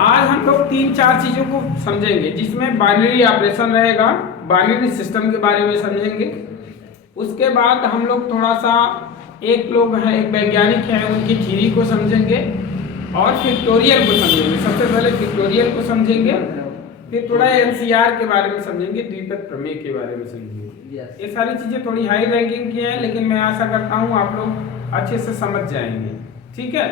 आज हम लोग 3-4 चीजों को समझेंगे, जिसमें बाइनरी ऑपरेशन रहेगा, बाइनरी सिस्टम के बारे में समझेंगे। उसके बाद हम लोग थोड़ा सा एक लोग हैं, एक वैज्ञानिक हैं, उनकी थ्योरी को समझेंगे और फिक्टोरियल को समझेंगे। सबसे पहले फिक्टोरियल को समझेंगे, फिर थोड़ा एनसीआर के बारे में समझेंगे, द्विपद प्रमेय के बारे में समझेंगे। ये सारी चीजें थोड़ी हाई रैंकिंग की हैं, लेकिन मैं आशा करता हूँ आप लोग अच्छे से समझ जाएंगे। ठीक है,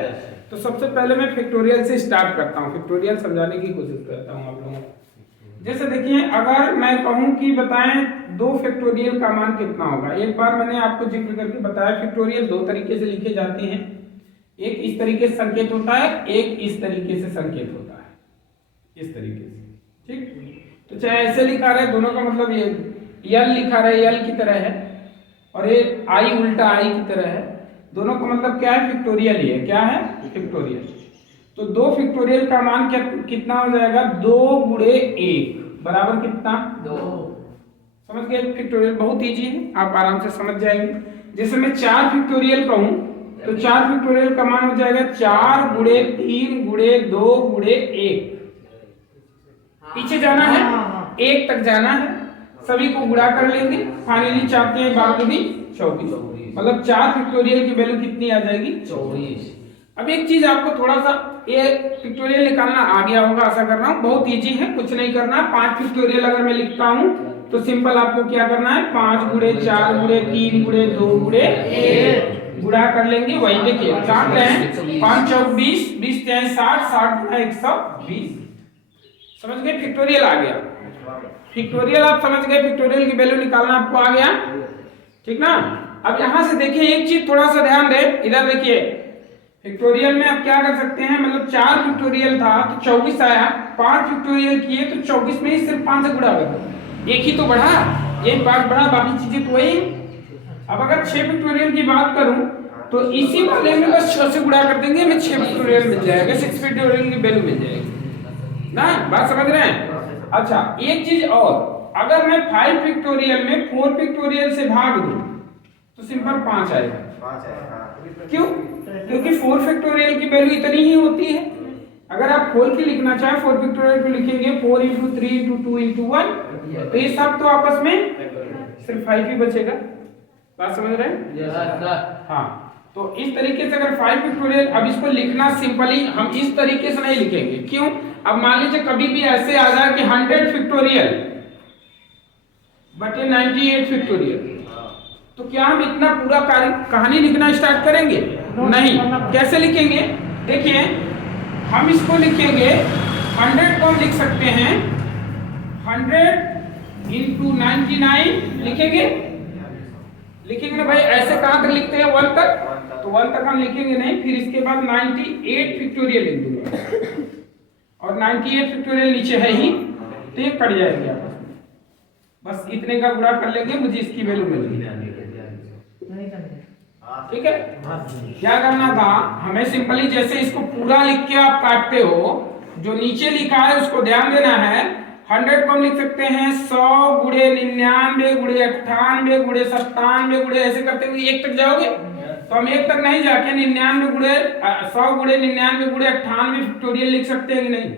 तो सबसे पहले मैं फैक्टोरियल से स्टार्ट करता हूँ, फैक्टोरियल समझाने की कोशिश करता हूँ आप लोगों को। जैसे देखिए, अगर मैं कहूँ कि बताएं 2 फैक्टोरियल का मान कितना होगा। एक बार मैंने आपको जिक्र करके बताया, फैक्टोरियल 2 तरीके से लिखे जाते हैं। एक इस तरीके से संकेत होता है, एक इस तरीके से संकेत होता है, इस तरीके से। ठीक, तो चाहे ऐसे लिखा रहे, दोनों का मतलब ये यल लिखा रहे, यल की तरह है, और ये आई उल्टा आई की तरह है, दोनों का मतलब क्या है? फैक्टोरियल ही है। क्या है? फैक्टोरियल। तो 2 फैक्टोरियल का मान कितना हो जाएगा? 2 गुणे 1 बराबर कितना? 2। समझ गए? फैक्टोरियल बहुत इजी है, आप आराम से समझ जाएंगे। जैसे मैं 4 फैक्टोरियल कहूं तो 4 फैक्टोरियल का मान हो जाएगा 4 गुणे 3 गुणे 2 गुणे 1। पीछे जाना है, 1 तक जाना है, सभी को गुणा कर लेंगे, फाइनली चाहते हैं 12×24, मतलब 4 फैक्टोरियल की वैल्यू कितनी आ जाएगी? 24। अब एक चीज आपको थोड़ा सा ये फैक्टोरियल निकालना आ गया होगा, आशा कर रहा हूँ। बहुत इजी है, कुछ नहीं करना। 5 फैक्टोरियल अगर मैं लिखता हूँ तो सिंपल आपको क्या करना है? 5 गुणे 4 गुणे 3 गुणे 2 गुणे 1 गुणा कर लेंगे। वही देखिए, काट रहे हैं, 5 चौक 20, 20 तिहाई 60, 60 गुणा 120। समझ गए? फैक्टोरियल आ गया। फैक्टोरियल आप समझ गए, फैक्टोरियल की वैल्यू निकालना आपको आ गया। ठीक ना? अब यहां से देखिए, एक चीज थोड़ा सा ध्यान दें, इधर देखिए, फैक्टोरियल में आप क्या कर सकते हैं, मतलब 4 फैक्टोरियल था तो 24 आया, 5 फैक्टोरियल किए तो 24 में ही सिर्फ 5 से गुणा कर दो, एक ही तो बढ़ा, एक बार बढ़ा, बाकी चीजें तो वही। अब अगर 6 फैक्टोरियल की बात करूं तो इसी वाले में बस 6 से गुणा कर देंगे, हमें 6 फैक्टोरियल मिल जाएगा, 6 फैक्टोरियल की वैल्यू मिल जाएगी ना। बात समझ रहे हैं? अच्छा, एक चीज और, अगर मैं 5 फैक्टोरियल में 4 फैक्टोरियल से भाग दूं तो सिंपल 5 आएगा। क्यों? क्योंकि 4 फैक्टोरियल की वैल्यू इतनी ही होती है। अगर आप खोल के लिखना चाहे 4 फैक्टोरियल को लिखेंगे 4 × 3 × 2 × 1, तो ये सब तो आपस में सिर्फ 5 ही बचेगा। बात समझ रहे हैं? हाँ, तो इस तरीके से अगर 5 फैक्टोरियल, अब इसको लिखना सिंपली हम इस तरीके से नहीं लिखेंगे। क्यों? अब मान लीजिए कभी भी ऐसे आ जाए कि 100 फैक्टोरियल बटे 98 फैक्टोरियल, तो क्या हम इतना पूरा कहानी लिखना स्टार्ट करेंगे? नहीं। कैसे लिखेंगे? देखिए, हम इसको लिखेंगे, 100 को हम लिख सकते हैं 100 × 99 लिखेंगे ना भाई। ऐसे कहां तक लिखते हैं? 1 तक, तो 1 तक हम लिखेंगे नहीं, फिर इसके बाद 98 फैक्टोरियल लिख दूंगा, और 98 फैक्टोरियल नीचे है ही, तो ये कट जाएंगे आपस में। बस इतने का गुणा कर लेंगे, मुझे इसकी वैल्यू मिल गई। ठीक है? क्या करना था हमें? सिंपली जैसे इसको पूरा लिख के आप काटते हो, जो नीचे लिखा है उसको ध्यान देना है। 100 को हम लिख सकते हैं 100 गुणे 99 गुणे 98 गुणे 97 गुणे, ऐसे करते हुए 1 तक जाओगे, तो हम 1 तक नहीं जाके 99 गुणे 100 गुणे 99 गुणे 98 फैक्टोरियल लिख सकते हैं कि नहीं?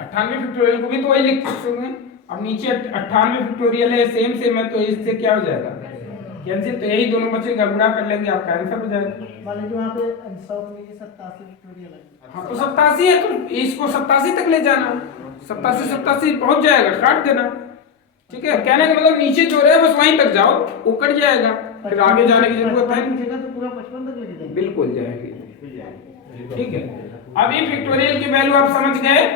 98 फैक्टोरियल को भी तो वही लिख सकते हैं। अब नीचे 98 फैक्टोरियल है, सेम है, तो इससे क्या हो जाएगा? कैंसिल, तो यही दोनों बचेगा, गुणा कर लेंगे, आपका आंसर हो जाएगा। मान लीजिए वहाँ पे 100 में 87 फैक्टोरियल है। हाँ, तो 87 है, तो इसको 87 तक ले जाना, 87 पहुंच जाएगा, काट देना। ठीक है? कहने का मतलब नीचे जो है बस वहीं तक जाओ, वो कट जाएगा, फिर आगे जाने की जरूरत है तो पूरा 55 तक लेके जाएंगे। बिल्कुल जाएगी। ठीक है, अब ये फैक्टोरियल की वैल्यू आप समझ गए,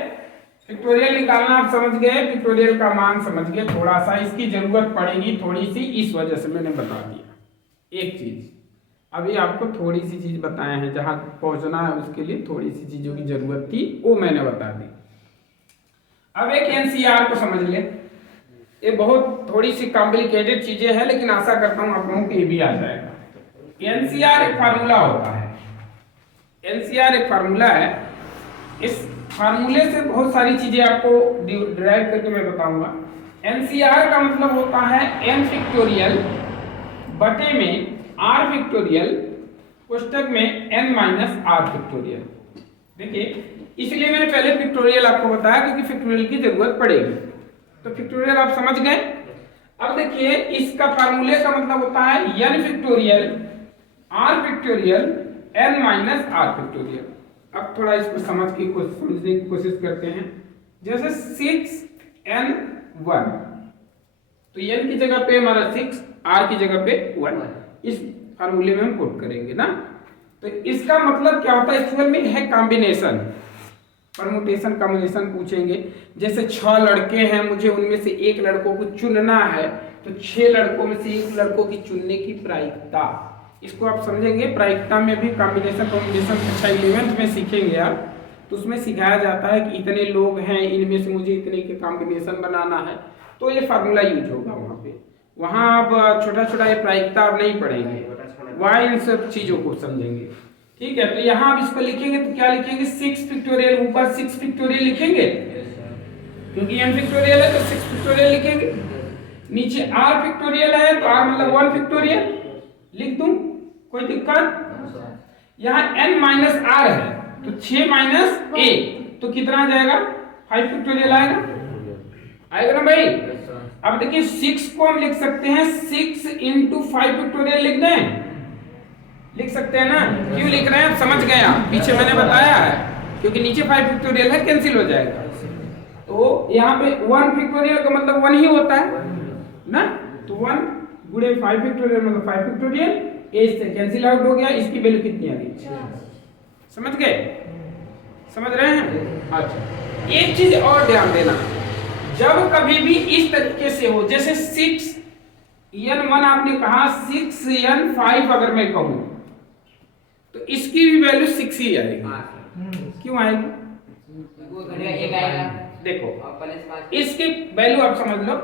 फैक्टोरियल निकालना आप समझ गए, फैक्टोरियल का मान समझ गए। थोड़ा सा इसकी जरूरत पड़ेगी थोड़ी सी, इस वजह से मैंने बता दिया एक चीज। अभी आपको थोड़ी सी चीज बताए हैं, जहां पहुंचना है उसके लिए थोड़ी सी चीजों की जरूरत थी, वो मैंने बता दी। अब एक एनसीआर को समझ ले। ये बहुत थोड़ी सी कॉम्प्लिकेटेड चीजें हैं, लेकिन आशा करता हूं आप लोगों को ये भी आ जाएगा। एनसीआर एक फार्मूला होता है, एनसीआर एक फार्मूला है। इस फार्मूले से बहुत सारी चीजें आपको डिराइव करके मैं बताऊंगा। एनसीआर का मतलब होता है n फैक्टोरियल बटे में r फैक्टोरियल कोष्टक में n - r फैक्टोरियल। देखिए, इसलिए मैंने पहले फैक्टोरियल आपको बताया, क्योंकि फैक्टोरियल की जरूरत पड़ेगी। तो फैक्टोरियल आप समझ गए। अब देखिए इसका फार्मूले का मतलब होता है n factorial r factorial n minus r factorial. अब थोड़ा इसको समझने की कोशिश करते हैं। जैसे 6n1, तो n की जगह पे हमारा 6, r की जगह पे 1, इस फार्मूले में हम पुट करेंगे ना। तो इसका मतलब क्या होता है, एक्चुअल में है कॉम्बिनेशन, परमुटेशन कॉम्बिनेशन पूछेंगे। जैसे 6 लड़के हैं, मुझे उनमें से एक लड़कों को चुनना है, तो 6 लड़कों में से एक लड़कों की चुनने की प्रायिकता, इसको आप समझेंगे। प्रायिकता में भी कॉम्बिनेशन अच्छा 11th में सीखेंगे आप। तो उसमें सिखाया जाता है कि इतने लोग हैं, इनमें से मुझे इतने के कॉम्बिनेशन बनाना है, तो ये फार्मूला यूज होगा वहाँ पे। वहाँ आप छोटा छोटा ये प्रायिकता आप नहीं पढ़ेंगे, वहाँ इन सब चीजों को समझेंगे। ठीक है, तो यहाँ आप इसको लिखेंगे तो क्या लिखेंगे, 6 फैक्टोरियल, ऊपर 6 फैक्टोरियल लिखेंगे क्योंकि n फैक्टोरियल है तो 6 फैक्टोरियल लिखेंगे। नीचे r फैक्टोरियल है तो r मतलब 1 फैक्टोरियल लिख दूं, कोई दिक्कत। यहाँ n माइनस r है तो 6 माइनस a, तो कितना आ जाएगा, 5 फैक्टोरियल आएगा ना भाई। अब देखिए 6 को हम लिख सकते हैं 6 इंटू 5 फैक्टोरियल लिख दें, लिख सकते हैं ना। क्यों लिख रहे हैं, आप समझ गए, आप पीछे मैंने बताया है, क्योंकि नीचे 5 फैक्टोरियल है, कैंसिल हो जाएगा। तो यहाँ पे 1 फैक्टोरियल का मतलब 1 ही होता है ना, तो 1 गुणे 5 फैक्टोरियल मतलब 5 फैक्टोरियल, ए से कैंसिल आउट हो गया, इसकी वैल्यू कितनी आ गई, समझ गए, समझ रहे हैं। अच्छा एक चीज और ध्यान देना, जब कभी भी इस तरीके से हो, जैसे 6n1 आपने कहा, 6n5 अगर मैं कहूं तो इसकी भी वैल्यू 6 ही आएगी। क्यों आएगी, देखो इसकी वैल्यू आप समझ लो,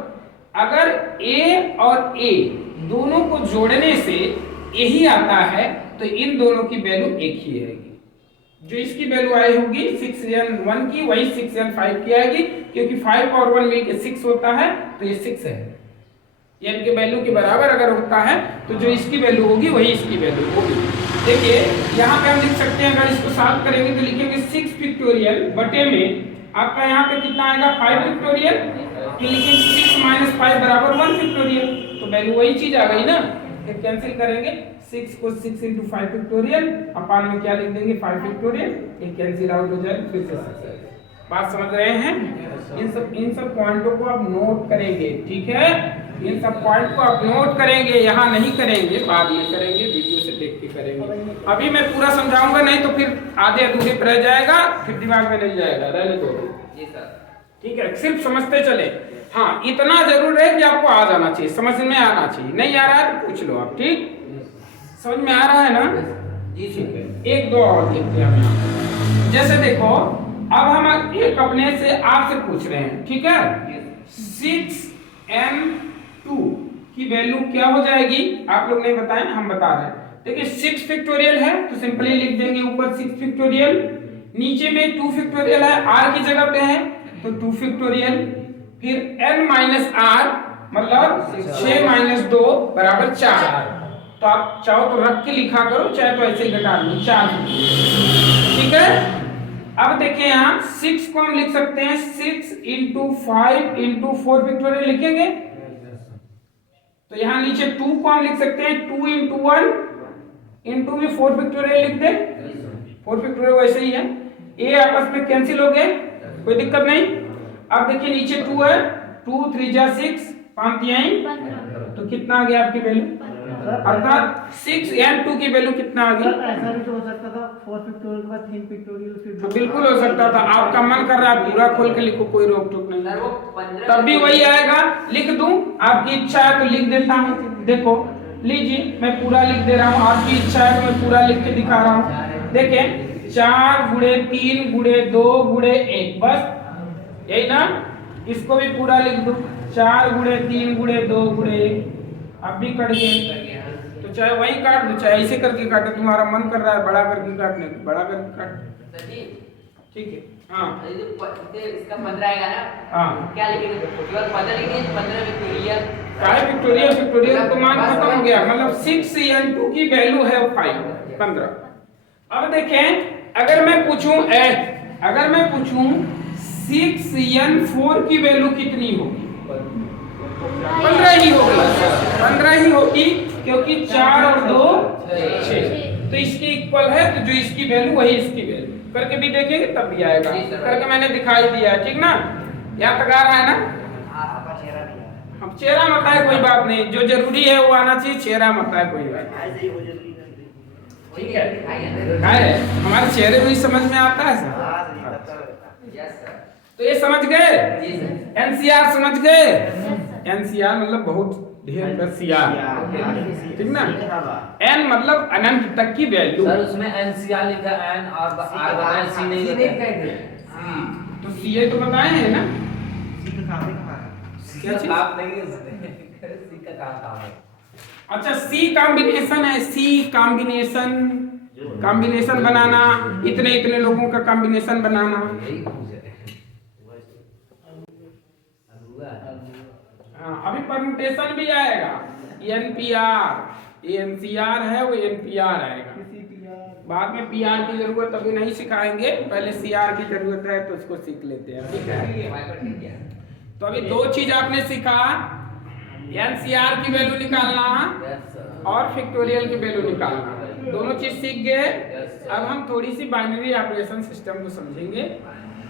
अगर a और a दोनों को जोड़ने से यही आता है तो इन दोनों की वैल्यू एक ही आएगी। जो इसकी वैल्यू आई होगी 6n1 की, वही 6n5 की आएगी, क्योंकि 5 और 1 मिलकर 6 होता है, तो ये 6 है। n के वैल्यू के बराबर अगर होता है तो जो इसकी वैल्यू होगी वही इसकी वैल्यू होगी। देखिए यहाँ पे हम लिख सकते हैं, अगर इसको सॉल्व करेंगे तो लिखेंगे 6 फैक्टोरियल बटे में आपका यहाँ पे कितना आएगा, 5 फैक्टोरियल, फिर लिखेंगे 6 माइनस 5 बराबर 1 फैक्टोरियल, तो वैल्यू वही चीज आ गई ना। फिर कैंसिल करेंगे, 6 को 6 इंटू 5 फैक्टोरियल, अपान में क्या लिख देंगे 5 फैक्टोरियल, ये कैंसिल आउट हो जाएगा, फिर से 6 आएगा। बात समझ रहे हैं। इन सब पॉइंटों को आप नोट करेंगे, ठीक है, इन सब पॉइंट को आप नोट करेंगे, यहाँ नहीं करेंगे, बाद में करेंगे, वीडियो से देख के करेंगे। अभी मैं पूरा समझाऊंगा नहीं तो फिर आधे अधूरे पर रह जाएगा, फिर दिमाग में नहीं जाएगा, रहने दो। ठीक है, सिर्फ समझते चले। हाँ इतना जरूर है कि आपको आ जाना चाहिए, समझ में आना चाहिए, नहीं आ रहा है तो पूछ लो आप, ठीक, समझ में आ रहा है ना जी, ठीक है। एक दो और देखते हैं हम, जैसे देखो अब हम एक अपने से आपसे पूछ रहे हैं, ठीक है, 6n2 की वैल्यू क्या हो जाएगी, आप लोग नहीं बताएं, हम बता रहे हैं। देखिए 6 फैक्टोरियल है तो सिंपली लिख देंगे ऊपर 6 फैक्टोरियल, नीचे में 2 फैक्टोरियल है, r की जगह पे है तो 2 फैक्टोरियल, फिर n माइनस r मतलब 6 माइनस 2 बराबर 4। तो आप चाहो तो रख के लिखा करो, चाहे तो ऐसे ही घटा लो, 4, ठीक है। अब देखिए यहाँ 6 को हम लिख सकते हैं 6 इंटू 5 इंटू 4 फैक्टोरियल लिखेंगे, तो यहाँ नीचे 2 को हम लिख सकते हैं 2 इंटू 1 इंटू में 4 फैक्टोरियल लिख दे, 4 फैक्टोरियल वैसे ही है, ए आपस में कैंसिल हो गए, कोई दिक्कत नहीं। अब देखिए नीचे 2 है, 2 3 जा 6, 5 तिहाई, तो कितना आ गया आपकी वैल्यू, अर्थात 6n2 की वैल्यू कितना आ गई। ऐसा भी तो हो सकता था 4 फैक्टोरियल के बाद 3 फैक्टोरियल, फिर बिल्कुल हो सकता था, आपका मन कर रहा है पूरा खोल के लिखो, कोई रोक टोक नहीं, तब भी वही आएगा। लिख दूं, आपकी इच्छा है तो लिख देता हूँ, देखो लीजिए मैं पूरा लिख दे रहा हूँ, आपकी इच्छा है तो मैं पूरा लिख के दिखा रहा हूँ। देखें 4 गुणे 3 गुणे 2 गुणे 1, बस यही ना, इसको भी पूरा लिख दूं, 4 गुणे 3 गुणे 2 गुणे 1, अब भी कट गए, तो चाहे वही काट दो चाहे ऐसे करके काटो, तुम्हारा मन कर रहा है बड़ा करके काटने, बड़ा करके काट, ठीक है। हाँ इसका 15 आएगा ना, हाँ क्या लिखेंगे, केवल 15 लिखेंगे, 15 विक्टोरियल, काय विक्टोरियल तो मान खत्म हो गया, मतलब 6n2 की वैल्यू है 5, 15। अब देखें अगर मैं पूछूं अगर मैं पूछूं 6n4 की वैल्यू कितनी होगी? 15 ही होगी, 15 ही होगी, क्योंकि 4 और 2 6, तो इसके इक्वल है, तो जो इसकी वैल्यू वही इसकी वैल्यू। करके भी देखेंगे तब भी आएगा, करके मैंने दिखाई दिया है, ठीक ना? यहाँ तक आ रहा है ना? अब चेहरा मत आए कोई बात नहीं, जो जरूरी है वो आना चाहिए, चेहरा मत आए कोई बात नहीं, ठीक है? हमारे चेहरे में ही समझ में आता है सर। Yes sir. तो ये समझ गए? जी सर। एनसीआर समझ गए? एनसीआर मतलब बहुत ढेर का सीआर, ठीक ना? एन मतलब अनंत तक की वैल्यू। सर उसमें एनसीआर लिखा एन और आर बताएं, सी नहीं बताएं। तो सीए तो बताए हैं ना? सी का काम नहीं है उसमें, सी का काम है। अच्छा, सी कॉम्बिनेशन है, सी कॉम्बिनेशन बनाना, इतने इतने लोगों का कॉम्बिनेशन बनाना। यही पूछ रहे हैं। हाँ, अभी परमुटेशन भी आएगा, एनपीआर, ये एनसीआर है, वो एनपीआर आएगा। बाद में पीआर की जरूरत अभी नहीं सिखाएंगे, पहले सीआर की जरूरत है, तो उसको सीख लेते हैं, ठीक है? तो अभी दो चीज आपने सीखा, एनसीआर की वैल्यू निकालना और फैक्टोरियल की वैल्यू निकालना, दोनों चीज सीख गए। अब हम थोड़ी सी बाइनरी ऑपरेशन सिस्टम को समझेंगे।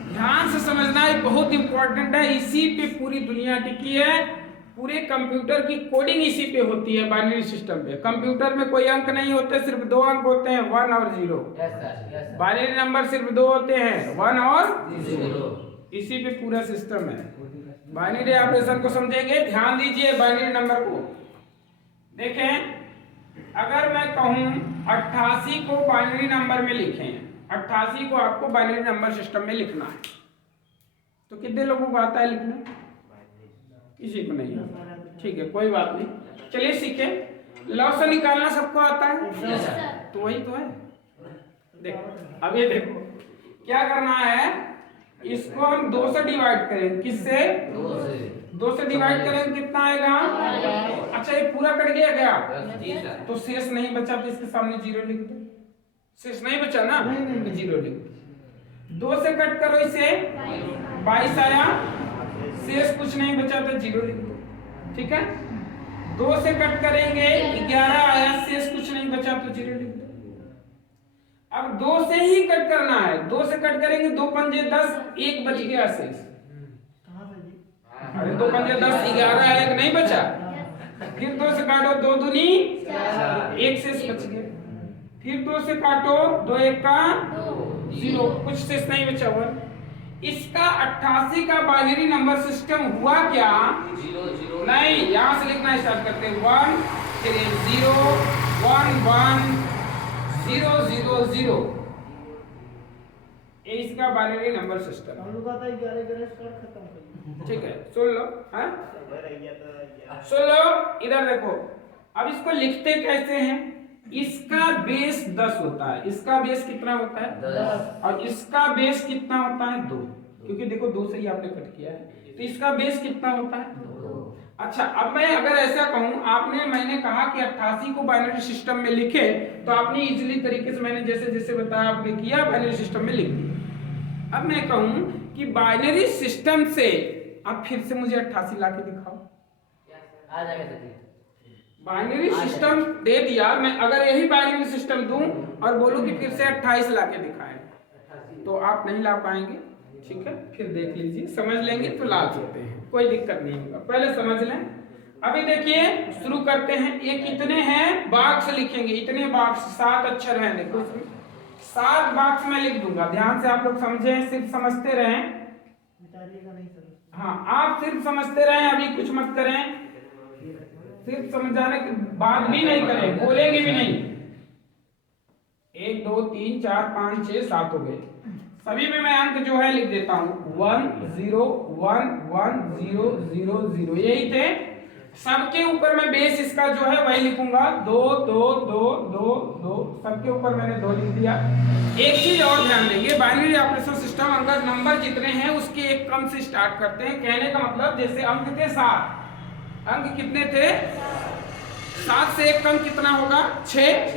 ध्यान से समझना, ये बहुत इंपॉर्टेंट है, इसी पे पूरी दुनिया टिकी है, पूरे कंप्यूटर की कोडिंग इसी पे होती है, बाइनरी सिस्टम पे। कंप्यूटर में कोई अंक नहीं होते, सिर्फ 2 अंक होते हैं, 1 और 0। बाइनरी नंबर सिर्फ 2 होते हैं, 1 और 0। इसी पे पूरा सिस्टम है। बाइनरी ऑपरेशन को समझेंगे, ध्यान दीजिए बाइनरी नंबर को। देखें, अगर मैं कहूं 88 को बाइनरी नंबर में लिखें, 88 को आपको बाइनरी नंबर सिस्टम में लिखना है, तो कितने लोगों को आता है लिखना? किसी को नहीं आता, ठीक है, कोई बात नहीं, चलिए सीखें। लॉस निकालना सबको आता है, तो वही तो है। देखो, अब ये देखो क्या करना है, इसको हम 2 से डिवाइड करें, किससे? 2 से डिवाइड करें, कितना आएगा? अच्छा, ये पूरा कट गया क्या? तो शेष नहीं बचा, तो इसके सामने 0 लिख दो। शेष नहीं बचा ना, तो 0 लिख दो। 2 से कट करो इसे, 22 आया, शेष कुछ नहीं बचा तो 0 लिख दो, ठीक है? 2 से कट करेंगे, 11 आया, शेष कुछ नहीं बचा तो 0 लिख दो। अब 2 से ही कट करना है, 2 से कट करेंगे, 2 पंजे 10, 1 बच गया शेष। अरे 2 पंजे 10, 11 है, 1 नहीं बचा, फिर 2 से काटो, 2 दूनी 1 शेष बच गया, फिर 2 से काटो, 2 1 का 0, कुछ शेष नहीं बचा हुआ। इसका 88 का बाइनरी नंबर सिस्टम हुआ क्या? 0 नहीं, यहां से लिखना स्टार्ट करते हैं, 1 फिर 0 1 1 0 0 0, ये इसका बाइनरी नंबर सिस्टम। हम लोग आता है 11 स्टार्ट खत्म कर, ठीक है, सुन लो, हाँ सुन लो, इधर देखो। अब इसको लिखते कैसे हैं? इसका बेस 10 होता है, इसका बेस कितना होता है? 10, और इसका बेस कितना होता है? 2, क्योंकि देखो 2 से ही आपने कट किया है, तो इसका बेस कितना होता है? 2। अच्छा, अब मैं अगर ऐसा कहूं, मैंने कहा कि 88 को बाइनरी सिस्टम में लिखे, तो आपने इजीली तरीके से, मैंने जैसे जैसे बताया आपने किया, बाइनरी सिस्टम में लिख दिया। अब मैं कहूं कि बाइनरी सिस्टम से अब फिर से मुझे 88 ला के दिखाओ, आ जाएगा सर। बाइनरी सिस्टम दे दिया, मैं अगर यही बाइनरी सिस्टम दूं और बोलूं कि फिर से 28 ला के दिखाएं, तो आप नहीं ला पाएंगे, ठीक है? फिर देख लीजिए, समझ लेंगे तो ला सकते हैं, कोई दिक्कत नहीं होगा, पहले समझ लें। अभी देखिए, शुरू करते हैं। ये कितने हैं? बॉक्स लिखेंगे, इतने बॉक्स, 7 अक्षर हैं, देखो इसमें 7 बॉक्स मैं लिख दूंगा, ध्यान से आप लोग समझें, सिर्फ समझते रहें। नहीं सर, हाँ, आप सिर्फ समझते रहें, अभी कुछ मत करें, सिर्फ समझाने के बाद भी नहीं करें, बोलेंगे भी नहीं। 1 2 3 4 5 6 7 हो गए, सभी में मैं अंक जो है लिख देता हूँ, 1 0 1 1 0 0 0, यही थे। सबके ऊपर मैं बेस इसका जो है वही लिखूंगा, 2 2 2 2 2, सबके ऊपर मैंने 2 लिख दिया। एक चीज और ध्यान देंगे, बाइनरी ऑपरेशन सिस्टम अगर नंबर जितने हैं उसके एक कम से स्टार्ट करते हैं, कहने का मतलब जैसे अंक थे 7, अंक कितने थे? 7 से एक कम कितना होगा? 6,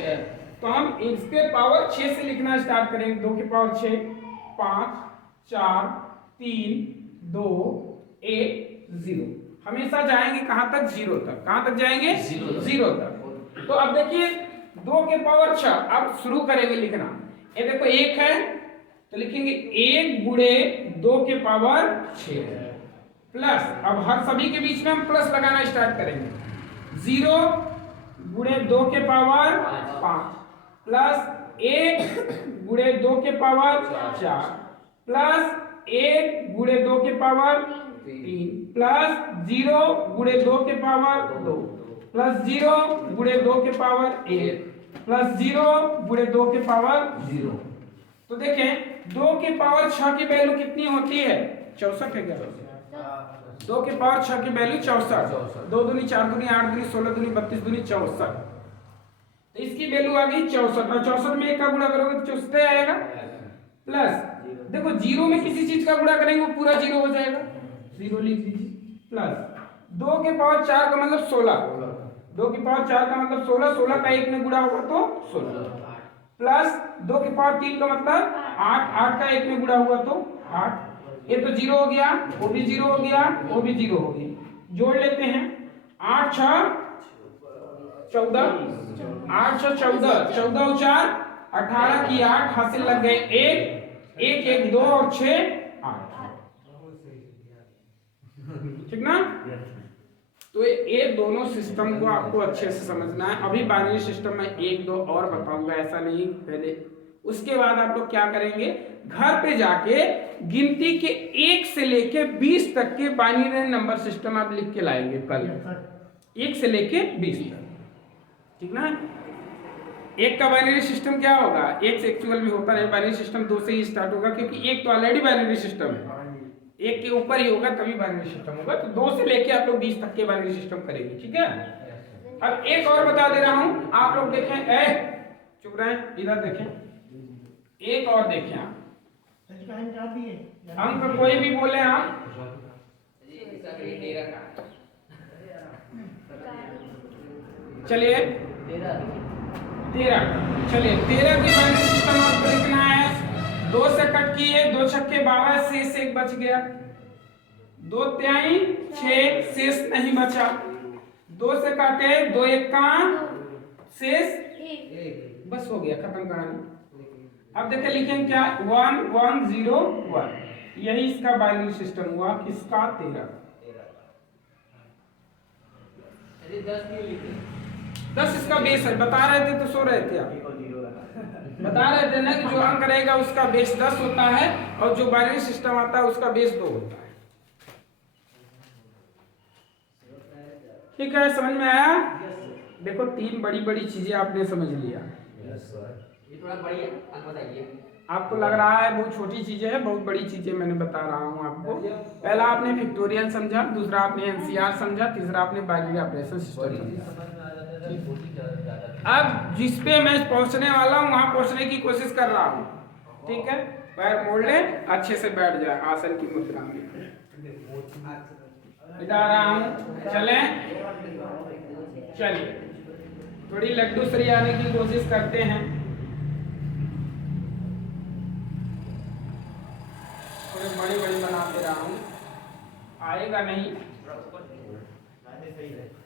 तो हम इसके पावर 6 से लिखना स्टार्ट करेंगे, 2 की पावर 6, 5 4 3 2 1 0। हमेशा जाएंगे कहां तक? 0 तक। कहां तक जाएंगे? 0 तक। तो अब देखिए 2 के पावर 6, अब शुरू करेंगे लिखना। ये देखो 1 है तो लिखेंगे 1 गुणे 2 के पावर 6 प्लस, अब हर सभी के बीच में हम प्लस लगाना स्टार्ट करेंगे। 0 गुणे 2 के पावर 5 प्लस 1 गुणे 2 के पावर 4 प्लस 1 गुणे 2 के पावर 3 प्लस 0 गुणे 2 के पावर 2 प्लस 0 गुणे 2 के पावर 1 प्लस 0 गुणे 2 के पावर 0। तो देखें 2 के पावर 6 की वैल्यू कितनी होती है? 64 है क्या? 2 के पावर 6 की वैल्यू 64। 2 दूनी 4 दूनी 8 दूनी 16 दूनी 32 दूनी 64। तो इसकी वैल्यू आ गई 64 और 64 में 1 का गुणा करोगे तो 64 आएगा। प्लस देखो 0 में किसी चीज का गुणा करेंगे वो पूरा 0 हो जाएगा, 0 लिख दीजिए। प्लस 2 के पावर 4 का मतलब 16, 2 की पावर 4 का मतलब 16, 16 का 1 में गुणा होगा तो 16 प्लस 2 की पावर 3 का मतलब 8, 8 का 1 में गुणा हुआ तो 8। ये तो 0 हो गया, वो भी 0 हो गया, वो भी 0 हो गया। जोड़ लेते हैं 8 6 14, 8 6 14, 14 और 4 18 की 8 हासिल लग गए 1 1 1 2 और 6 8। ठीक ना? तो ये दोनों सिस्टम को आपको अच्छे से समझना है। अभी बाइनरी सिस्टम में 1 2 और बताऊंगा, ऐसा नहीं पहले। उसके बाद आप लोग क्या करेंगे, घर पे जाके गिनती के 1 से लेके 20 तक के बाइनरी नंबर सिस्टम आप लिख के लाएंगे कल, 1 से लेके 20 तक। ठीक ना? 1 का बाइनरी सिस्टम क्या होगा? 1 से एक्चुअल भी होता है, बाइनरी सिस्टम 2 से ही स्टार्ट होगा क्योंकि 1 तो ऑलरेडी बाइनरी सिस्टम है, 1 के ऊपर ही होगा तभी बाइनरी सिस्टम होगा। तो 2 से लेके आप लोग 20 तक के बाइनरी सिस्टम करेंगे। ठीक है? अब एक और बता दे रहा हूं, आप लोग देखें, चुप रहे, इधर देखें, एक और देखें आप, अंक कोई भी बोले आप। चलिए 13, चलिए 13 की बाइनरी सिस्टम आपको लिखना है। 2 से कट किए, 2 छक्के 12, शेष 1 बच गया, 2 तिहाई 6, शेष नहीं बचा। 2 से काटे, 2 1 का शेष, बस हो गया, खत्म कहानी। अब देखिए लिखेंगे क्या? 1 1 0 1, यही इसका बाइनरी सिस्टम हुआ। किसका? 13। 10 इसका बेस है, बता रहे थे तो सो रहे थे आप, बता रहे थे ना कि जो अंक रहेगा उसका बेस 10 होता है और जो बाइनरी सिस्टम आता है उसका बेस 2 होता है। ठीक है, समझ में आया? देखो 3 बड़ी बड़ी चीजें आपने समझ लिया। ये थोड़ा बड़ी है, आप बताइए। आपको लग रहा है बहुत छोटी चीजें हैं, बहुत बड़ी चीजें मैंने बता रहा हूं आपको। पहला आपने फैक्टोरियल समझा, दूसरा आपने एनसीआर समझा, तीसरा आपने बाइनरी ऑपरेशन सिस्टम समझा। अब जिस पे मैं पहुंचने वाला हूं वहां पहुंचने की कोशिश कर रहा हूं। ठीक है, पैर मोड़ ले, अच्छे से बैठ जाए आसन की मुद्रा में। बता रहा हूं, चलें, चलिए थोड़ी लड्डू सरी आने की कोशिश करते हैं। थोड़े बड़ी बड़ी बनाते रहा हूं, आएगा नहीं,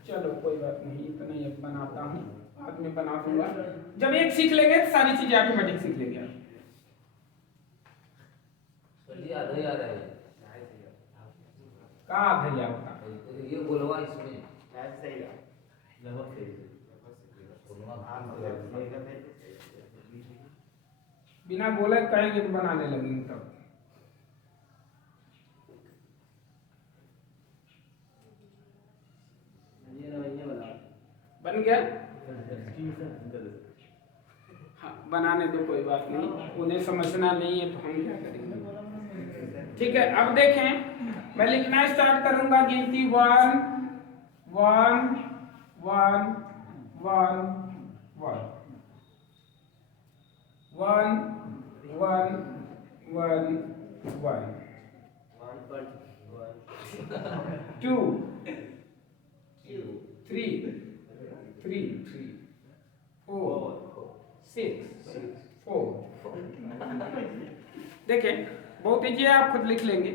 चलो कोई बात नहीं, इतना ही बनाता हूँ, बाद में बना दूंगा। जब एक सीख लेंगे तो सारी चीजें ऑटोमेटिक सीख लेंगे। कहाँ आधा होता ये बोलवा इसमें बिना बोले कहेंगे तो बनाने लगेंगे तब। बन गया? हाँ, बनाने दो, कोई बात नहीं, उन्हें समझना नहीं है तो हम क्या करेंगे। ठीक है, अब देखें, मैं लिखना स्टार्ट करूंगा गिनती 1 1 1 1 1 1 1 1 2 3 3 4 6 4। देखें बहुत ईजी है, आप खुद लिख लेंगे।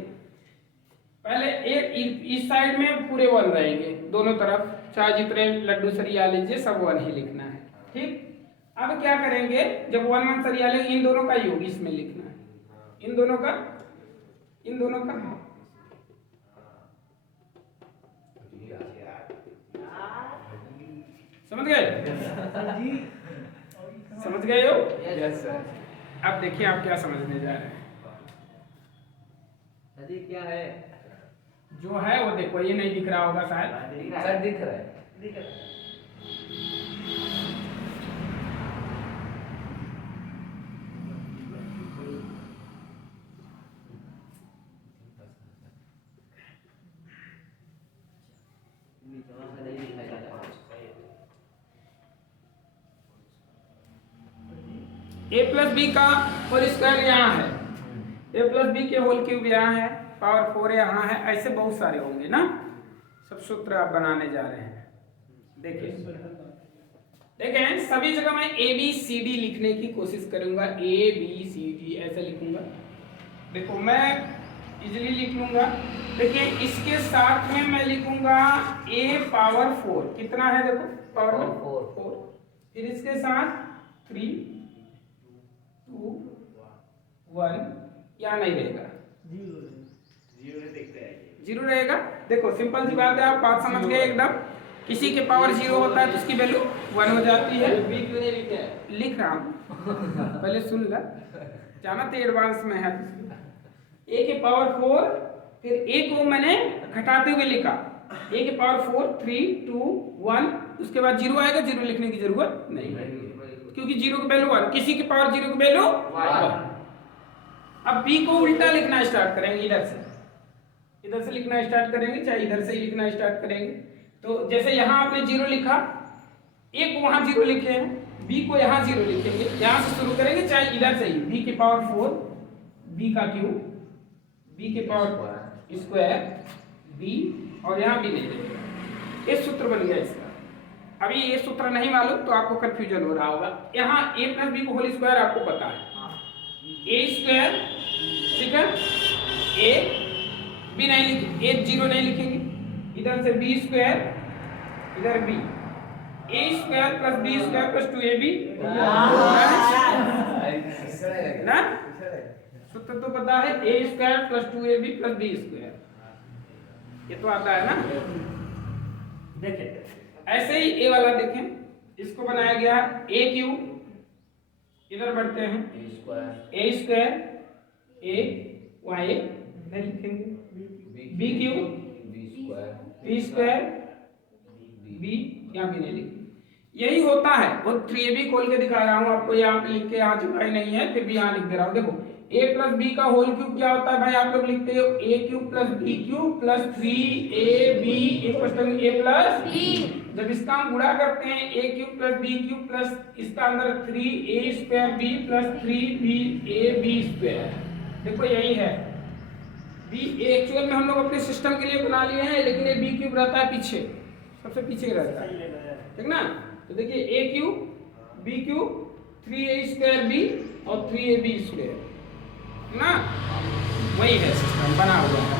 पहले एक इस साइड में पूरे 1 रहेंगे दोनों तरफ, चाहे जितने लड्डू सरिया लीजिए सब 1 ही लिखना है। ठीक, अब क्या करेंगे, जब 1 1 सरिया लेंगे इन दोनों का योग इसमें लिखना है, इन दोनों का समझ गए? समझ गए हो? Yes sir. अब देखिए आप क्या समझने जा रहे हैं। सर जी क्या है? जो है वो देखो, ये नहीं दिख रहा होगा शायद। सर दिख रहा है। ए प्लस बी का होल स्क्वायर यहाँ है, ए प्लस बी के होल क्यूब यहाँ है, पावर 4 यहाँ है, ऐसे बहुत सारे होंगे ना। सब सूत्र आप बनाने जा रहे हैं। देखें सभी जगह मैं ए बी सी डी लिखने की कोशिश करूंगा, ए बी सी डी ऐसे लिखूंगा। देखो मैं इजीली लिख लूंगा। देखिए इसके साथ में मैं लिखूंगा ए पावर 4, कितना है देखो पावर 4, फिर इसके साथ 3 2 1, यहाँ नहीं रहेगा, 0 रहेगा। देखो सिंपल सी बात है, आप बात समझ गए एकदम। किसी के पावर 0 होता है तो उसकी वैल्यू 1 हो जाती है। बी क्यों नहीं लिखे हैं? लिख रहा हूँ पहले सुन ला, जाना तो एडवांस में है। ए के पावर 4, फिर ए को मैंने घटाते हुए लिखा, ए के पावर 4 3 2 1, उसके बाद 0 आएगा, 0 लिखने की जरूरत नहीं है क्योंकि 0 की वैल्यू 1, किसी के पावर 0 की वैल्यू 1। अब बी को उल्टा लिखना स्टार्ट करेंगे, इधर से लिखना स्टार्ट करेंगे, चाहे इधर से ही लिखना स्टार्ट करेंगे। तो जैसे यहाँ आपने 0 लिखा, ए को वहां 0 लिखे हैं, बी को यहाँ 0 लिखेंगे, यहाँ से शुरू करेंगे, चाहे इधर से ही बी के पावर 4 बी का क्यूब, बी के पावर स्क्वायर बी, और यहाँ बी नहीं देंगे। ये सूत्र बन गया इसका। अभी ये सूत्र नहीं मालूम तो आपको कंफ्यूजन हो रहा होगा। यहाँ ए प्लस बी को होल स्क्वायर आपको पता है, ए स्क्वायर, ठीक है, ए बी नहीं लिखे, ए 0 नहीं लिखेंगे, इधर से बी स्क्वायर, इधर B, A square plus B square plus 2ab ना, सूत्र तो पता है, A square plus 2ab plus B square, ये तो आता है ना। देखें ऐसे ही ए वाला देखें, इसको बनाया गया ए क्यूब, इधर बढ़ते हैं ए स्क्वायर, ए वहाँ ए इधर लिखेंगे, B cube B square B, यहाँ भी नहीं लिखेंगे। यही होता है, वो 3ab खोल के दिखा रहा हूँ आपको, यहाँ पे लिख के यहाँ चुकाई नहीं है, फिर भी यहाँ लिख दे रहा हूँ। देखो a प्लस बी का होल क्यूब क्या होता है भाई, आप लोग लिखते हो a cube plus B cube plus 3ab a plus B. जब इसका हम गुणा करते हैं a cube plus B cube plus इसका अंदर 3a square b plus 3b square, देखो यही है बी। एक्चुअल में हम लोग अपने सिस्टम के लिए बना लिए हैं, लेकिन ये बी क्यूब रहता है पीछे, सबसे पीछे रहता है, ठीक ना। तो देखिए a cube B cube 3a square बी और 3ab स्क्वायर ना, वही है सिस्टम बना हुआ है।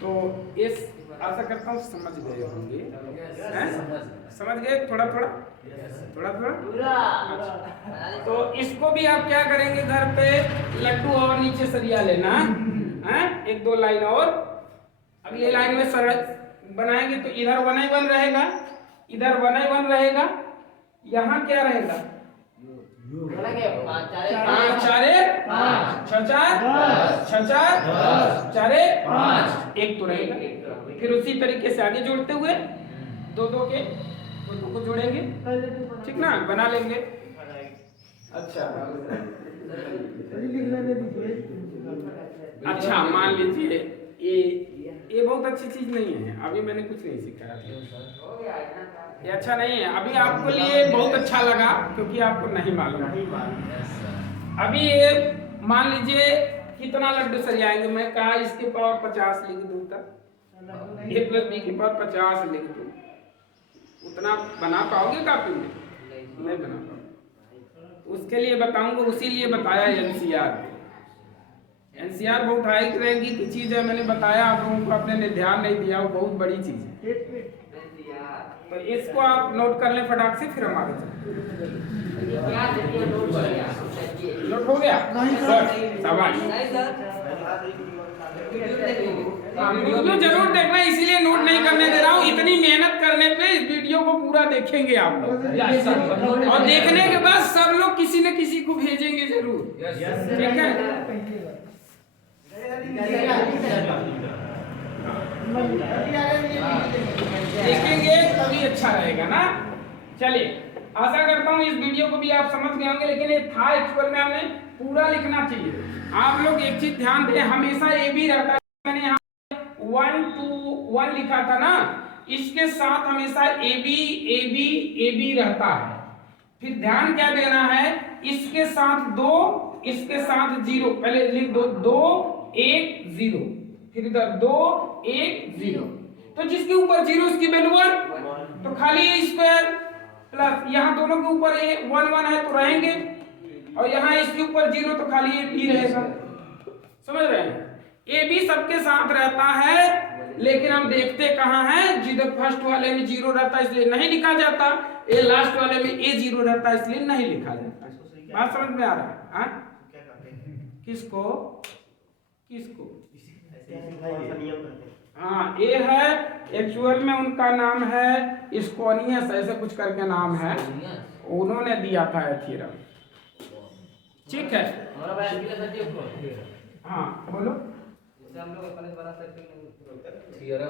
तो इस आशा करता हूँ समझ गए होंगे, समझ गए थोड़ा थोड़ा। तो इसको भी आप क्या करेंगे, घर पे लड्डू और नीचे सरिया लेना है, 1-2 लाइन और अगली लाइन में सरल बनाएंगे तो इधर 1 रहेगा, इधर 1 रहेगा, यहाँ क्या रहेगा 5 4 5 6 4 4 5 1 तो रहेगा। फिर उसी तरीके से आगे जोड़ते हुए 2 को जोड़ेंगे, ठीक ना, बना लेंगे। अच्छा मान लीजिए ये बहुत अच्छी चीज नहीं है, अभी मैंने कुछ नहीं सीखा, ये अच्छा नहीं है अभी आपको लिए बहुत अच्छा लगा क्योंकि आपको नहीं मालूम। अभी ये मान लीजिए कितना लड्डू सरियाएंगे, मैं कहा इसके पावर 50 लिख दूं, तब ए प्लस बी के पावर 50 लिख दूं, उतना बना पाओगे कापी में? नहीं बना पाओगे। उसके लिए बताऊंगा, उसी लिए बताया एनसीईआरटी। एनसीआर बहुत हाई रैंकिंग की चीज है, मैंने बताया आप लोगों को, आपने ध्यान नहीं दिया, वो बहुत बड़ी चीज है। तो इसको आप नोट कर लें फटाक से, फिर हम आगे चलते हैं। नोट हो गया? शाबाश। वीडियो जरूर देखना, इसीलिए नोट नहीं करने दे रहा हूँ। इतनी मेहनत करने पे इस वीडियो को पूरा देखेंगे आप लोग, और देखने के बाद सब लोग किसी न किसी को भेजेंगे जरूर, ठीक है? देखेंगे तभी अच्छा रहेगा ना। चलिए, आशा करता हूँ इस वीडियो को भी आप समझ गए होंगे, लेकिन ये था एक्चुअल में हमने पूरा लिखना चाहिए। आप लोग एक चीज ध्यान दें, हमेशा ए बी रहता है। मैंने यहाँ 1 to 1 लिखा था ना, इसके साथ हमेशा ए बी रहता है। फिर ध्यान क्या देना है, इसके साथ 2, इसके साथ 0, पहले लिख दो 2 1 0, फिर इधर 2 1 0। तो जिसके ऊपर 0 उसकी वैल्यू 1, तो खाली ए स्क्वायर प्लस यहाँ दोनों के ऊपर ए 1 1 है तो रहेंगे, और यहाँ इसके ऊपर 0 तो खाली ए बी रहेगा। समझ रहे हैं? ए बी सबके साथ रहता है, लेकिन हम देखते कहाँ हैं, जिधर फर्स्ट वाले में 0 रहता है इसलिए नहीं लिखा जाता, ए लास्ट वाले में ए 0 रहता है इसलिए नहीं लिखा जाता। बात समझ में आ रहा है? किसको किसको? हाँ, ए है, एक्चुअल में उनका नाम है स्कोनियस, ऐसे कुछ करके नाम है, उन्होंने दिया था थ्योरम। ठीक है? हाँ बोलो।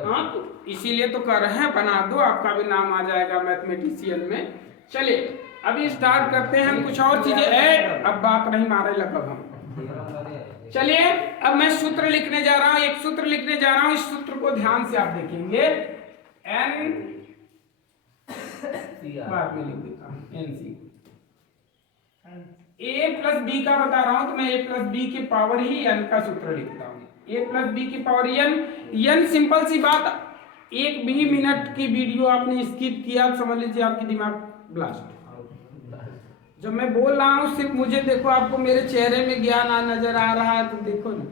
हाँ, तो इसीलिए तो कर रहे हैं, बना दो, आपका भी नाम आ जाएगा मैथमेटिशियन में। चलिए अभी स्टार्ट करते हैं हम कुछ और चीजें। अब बात नहीं मारे लगभग हम। चलिए अब मैं सूत्र लिखने जा रहा हूं, एक सूत्र लिखने जा रहा हूं। इस सूत्र को ध्यान से आप देखेंगे, एन बाद में लिख देता हूं, एन सी ए प्लस बी का बता रहा हूं, तो मैं ए प्लस बी के पावर ही एन का सूत्र लिखता हूं। ए प्लस बी की पावर एन सिंपल सी बात, एक भी मिनट की वीडियो आपने स्किप किया समझ लीजिए आपकी दिमाग ब्लास्ट। जब मैं बोल रहा हूं सिर्फ मुझे देखो, आपको मेरे चेहरे में ज्ञान नजर आ रहा है तो देखो ना,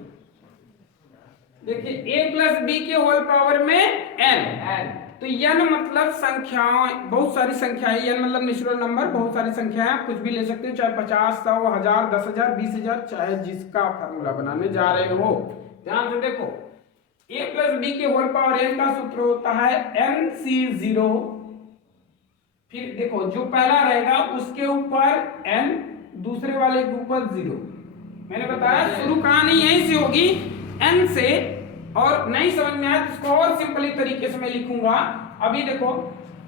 देखिए ए प्लस बी के होल पावर में एन, तो एन मतलब संख्याएं, बहुत सारी संख्याएं, एन मतलब नेचुरल नंबर, बहुत सारी संख्याएं, आप कुछ भी ले सकते हो, चाहे 50 100 1000 10,000 20,000, चाहे जिसका फार्मूला बनाने जा रहे हो। ध्यान से देखो, ए प्लस बी के होल पावर एन का सूत्र होता है एन सी 0, फिर देखो जो पहला रहेगा उसके ऊपर एन, दूसरे वाले के ऊपर 0। मैंने बताया शुरू कहानी यहीं से होगी, एन से, और नहीं समझ में आया तो इसको और सिंपली तरीके से मैं लिखूंगा। अभी देखो,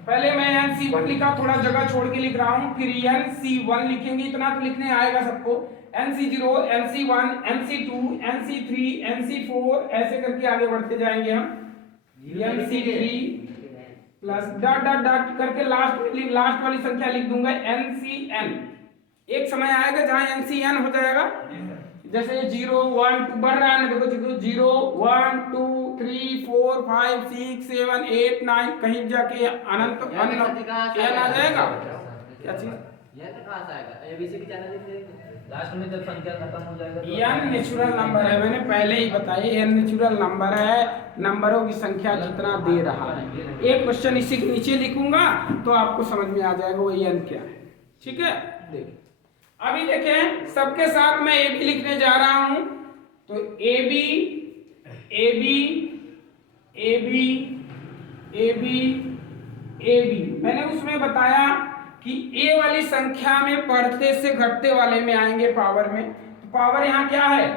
पहले मैं एन सी 1 लिखा, थोड़ा जगह छोड़ के लिख रहा हूं, फिर एन सी 1 लिखेंगे, इतना तो लिखने आएगा सबको, N C 0 N C 1 N C 2 N C 3 N C 4, ऐसे करके आगे बढ़ते जाएंगे हम। N C 3 plus dot dot dot करके लास्ट वाली संख्या लिख दूंगा एन सी एन। एक समय आएगा जहां एन सी एन हो जाएगा, जैसे 0 1 2 बढ़ रहा है ना, देखो 0 1 2 3 4 5 6 7 8 9, कहीं जाके अनंत एन आ जाएगा। क्या चीज कहां से आएगा? एबीसी की चैनल लास्ट में जब संख्या खत्म हो जाएगा तो एन नेचुरल नंबर है, मैंने पहले ही बताया, एन नेचुरल नंबर है, नंबरों की संख्या जितना दे रहा है। एक क्वेश्चन इसी के नीचे लिखूंगा तो आपको समझ में आ जाएगा वो एन क्या है। ठीक है, देखिए अभी देखें, सबके साथ मैं ए बी लिखने जा रहा हूं, तो A B A B A B A B A B, मैंने उसमें बताया कि ए वाली संख्या में बढ़ते से घटते वाले में आएंगे पावर में, तो पावर यहाँ क्या है